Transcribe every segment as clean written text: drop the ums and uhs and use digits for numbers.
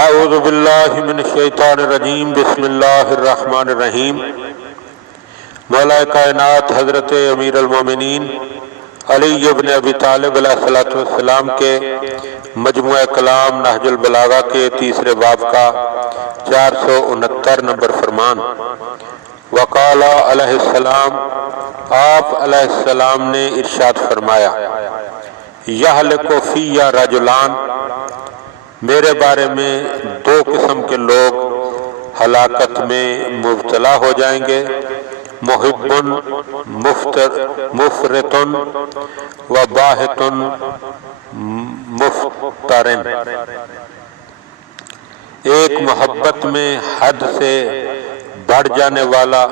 اعوذ باللہ من الشیطان الرجیم، بسم اللہ الرحمن الرحیم۔ مولا کائنات حضرت امیر المومنین علی ابن ابی طالب علیہ السلام کے مجموعہ کلام نہج البلاغہ کے تیسرے باب کا 469 نمبر فرمان۔ وقال علیہ السلام، آپ علیہ السلام نے ارشاد فرمایا، یہلک فی رجلان، میرے بارے میں دو قسم کے لوگ ہلاکت میں مبتلا ہو جائیں گے، محب مفرط و باہت مفترن، ایک محبت میں حد سے بڑھ جانے والا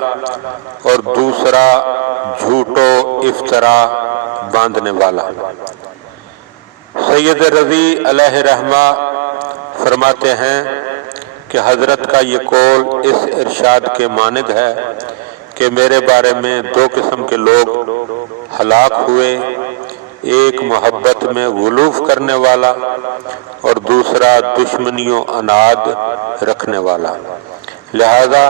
اور دوسرا جھوٹ و افطرا باندھنے والا۔ سید رضی علیہ رحمہ فرماتے ہیں کہ حضرت کا یہ قول اس ارشاد کے مانند ہے کہ میرے بارے میں دو قسم کے لوگ ہلاک ہوئے، ایک محبت میں غلوف کرنے والا اور دوسرا دشمنی و عناد رکھنے والا۔ لہذا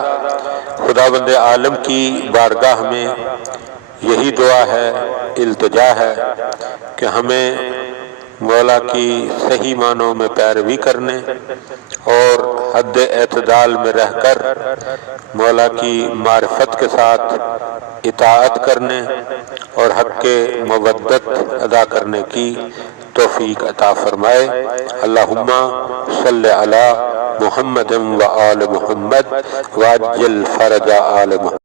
خداوند عالم کی بارگاہ میں یہی دعا ہے، التجا ہے کہ ہمیں مولا کی صحیح معنوں میں پیروی کرنے اور حد اعتدال میں رہ کر مولا کی معرفت کے ساتھ اطاعت کرنے اور حق کے مودت ادا کرنے کی توفیق عطا فرمائے۔ اللہم صلی علی محمد و آل محمد وعجل فرج آل محمد۔